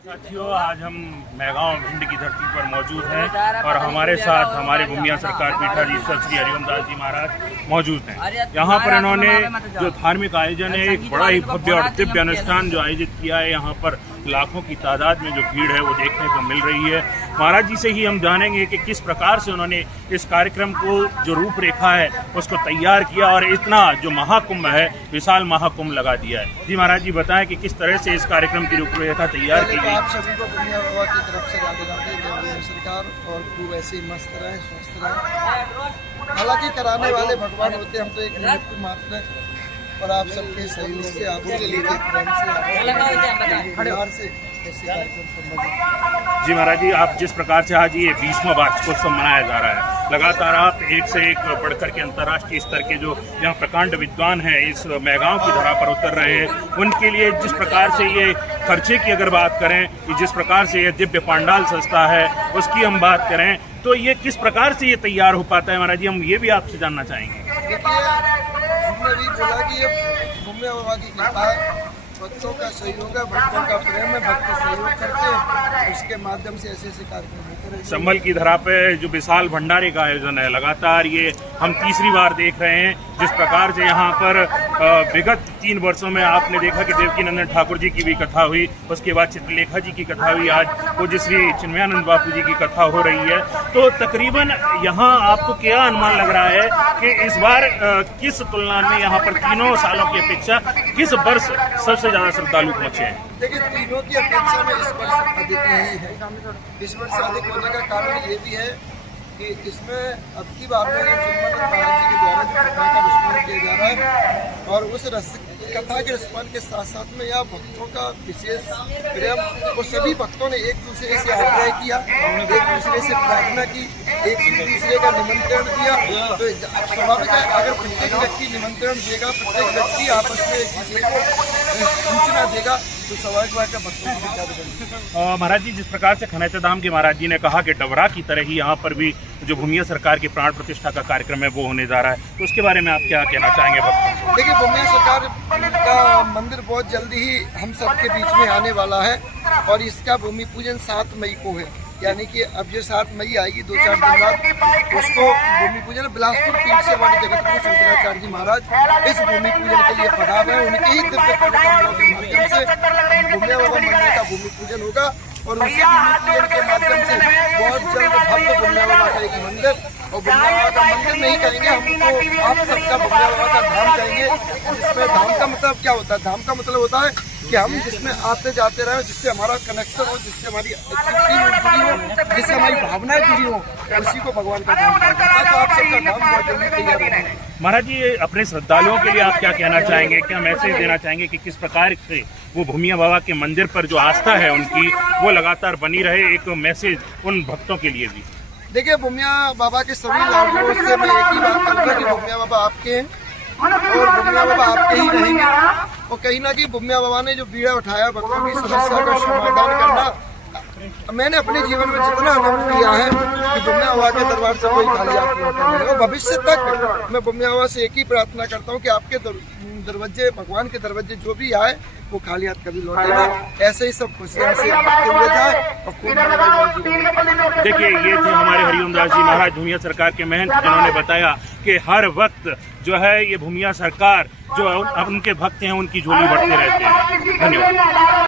साथियों, आज हम मैगांव भिंड की धरती पर मौजूद हैं और हमारे साथ हमारे भूमिया सरकार पीठाधीश श्री हरिओम दास जी महाराज मौजूद हैं। यहाँ पर इन्होंने जो धार्मिक आयोजन है, एक बड़ा ही भव्य और दिव्य अनुष्ठान जो आयोजित किया है, यहाँ पर लाखों की तादाद में जो भीड़ है वो देखने को मिल रही है। महाराज जी से ही हम जानेंगे कि किस प्रकार से उन्होंने इस कार्यक्रम को जो रूपरेखा है उसको तैयार किया और इतना जो महाकुंभ है, विशाल महाकुंभ लगा दिया है। जी महाराज जी, बताएं कि किस तरह से इस कार्यक्रम की रूपरेखा तैयार की गई। आप सभी को भूमिया बाबा की तरफ से राधे सरकार और खूब ऐसे ही मस्त रहे, स्वस्थ रहे। हालांकि कराने वाले भगवान होते, हम तो एक निमित्त मात्र हैं और आप सबके सहयोग से, आपके लिए प्रेम से ऐसे कार्यक्रम संबंधित। जी महाराज जी, आप जिस प्रकार से आज ये 20वां वार्षिकोत्सव मनाया जा रहा है, लगातार आप एक से एक बढ़कर के अंतर्राष्ट्रीय स्तर के जो यहाँ प्रकांड विद्वान हैं इस मैगांव की धरा पर उतर रहे हैं, उनके लिए जिस प्रकार से ये खर्चे की अगर बात करें, कि जिस प्रकार से ये दिव्य पांडाल सस्ता है उसकी हम बात करें, तो ये किस प्रकार से ये तैयार हो पाता है महाराज जी, हम ये भी आपसे जानना चाहेंगे। देखिए, हमने भी बोला कि ये भूमिया बाबा की कृपा है, भक्तों का सहयोग है, भक्तों का प्रेम है, भक्त सहयोग करते हैं, उसके माध्यम से ऐसे ऐसे कार्यक्रम होते हैं। संभल की धरा पे जो विशाल भंडारे का आयोजन है, लगातार ये हम तीसरी बार देख रहे हैं। जिस प्रकार से यहाँ पर विगत 3 वर्षों में आपने देखा कि देवकी नंदन ठाकुर जी की भी कथा हुई, उसके बाद चित्रलेखा जी की कथा हुई, आज पूज्य श्री चिन्मयानंद बापू जी की कथा हो रही है। तो तकरीबन यहाँ आपको क्या अनुमान लग रहा है कि इस बार किस तुलना में यहाँ पर तीनों सालों की अपेक्षा किस वर्ष सबसे ज्यादा श्रद्धालु पहुँचे हैं? देखिए, तीनों की अपेक्षा में इस वर्ष अधिक नहीं है। इस वर्ष अधिक होने का कारण ये भी है कि इसमें अब की बार में चिन्मयानंद महाराज जी के द्वारा जो कथा का विस्मरण किया जा रहा है और उस कथा के स्मरण के साथ साथ में यह भक्तों का विशेष प्रेम, वो सभी भक्तों ने एक दूसरे से आग्रह किया, एक दूसरे से प्रार्थना की, एक दूसरे का निमंत्रण दिया। तो स्वाभाविक है, अगर प्रत्येक व्यक्ति निमंत्रण देगा, प्रत्येक व्यक्ति आपस में एक दूसरे को सूचना देगा, तो स्वाभाविक बात है भक्तों की विचार करेंगे। महाराज जी, जिस प्रकार से खनैत धाम के महाराज जी ने कहा कि डबरा की तरह ही यहाँ पर भी जो भूमिया सरकार की प्राण प्रतिष्ठा का कार्यक्रम है वो होने जा रहा है, तो उसके बारे में आप क्या कहना चाहेंगे भक्तों? देखिए, भूमिया सरकार का मंदिर बहुत जल्दी ही हम सबके बीच में आने वाला है और इसका भूमि पूजन 7 मई को है। यानी कि अब जो 7 मई आएगी, 2-4 दिन बाद उसको भूमि पूजन बिलासपुर पीठ से हमारे जगत गुरु शंकराचार्य जी महाराज इस भूमि पूजन के लिए पधार है। उनके ही दिव्य कमलों के माध्यम से भूमिया बाबा मंदिर का भूमि पूजन होगा और उसी भूमि पूजन के माध्यम से बहुत जल्द भव्य भूमिया बाबा का एक मंदिर, और भूमिया बाबा का मंदिर नहीं कहेंगे, हमको आप सबका भूमिया बाबा का धाम कहेंगे। जिसमें धाम का मतलब क्या होता है? धाम का मतलब होता है कि हम जिसमें आते जाते रहे, जिससे हमारा कनेक्शन हो, जिससे हमारी जुड़ी हो, जिससे हमारी भावनाएं जुड़ी हो, उसी को भगवान का धाम कहा जाता है। तो आप सबका धाम बहुत जल्दी तैयार होगा। महाराज जी, अपने श्रद्धालुओं के लिए आप क्या कहना चाहेंगे, क्या मैसेज देना चाहेंगे कि किस प्रकार से वो भूमिया बाबा के मंदिर पर जो आस्था है उनकी, वो लगातार बनी रहे, एक मैसेज उन भक्तों के लिए भी? देखिए, भूमिया बाबा के सभी लाडलों से मैं एक ही बात कहूँगा कि भूमिया बाबा आपके हैं और भूमिया बाबा आपके ही रहेंगे। और कहीं ना कहीं भूमिया बाबा ने जो बीड़ा उठाया भक्तों की समस्या का समाधान करना, मैंने अपने जीवन में जितना अनुभव किया है कि भूमिया बाबा के दरबार से कोई खाली हाथ नहीं लौटा। भविष्य तक मैं भूमिया बाबा से एक ही प्रार्थना करता हूँ कि आपके दरवाजे, भगवान के दरवाजे जो भी आए वो खाली हाथ कभी लौटेगा। ऐसे ही सब खुशियां से आते हुए जाए और खूब। देखिए, ये थे हमारे हरिओम दास जी महाराज, भूमिया सरकार के महंत, जिन्होंने बताया कि हर वक्त जो है ये भूमिया सरकार जो उनके भक्त हैं उनकी झोली भरते रहते हैं। धन्यवाद।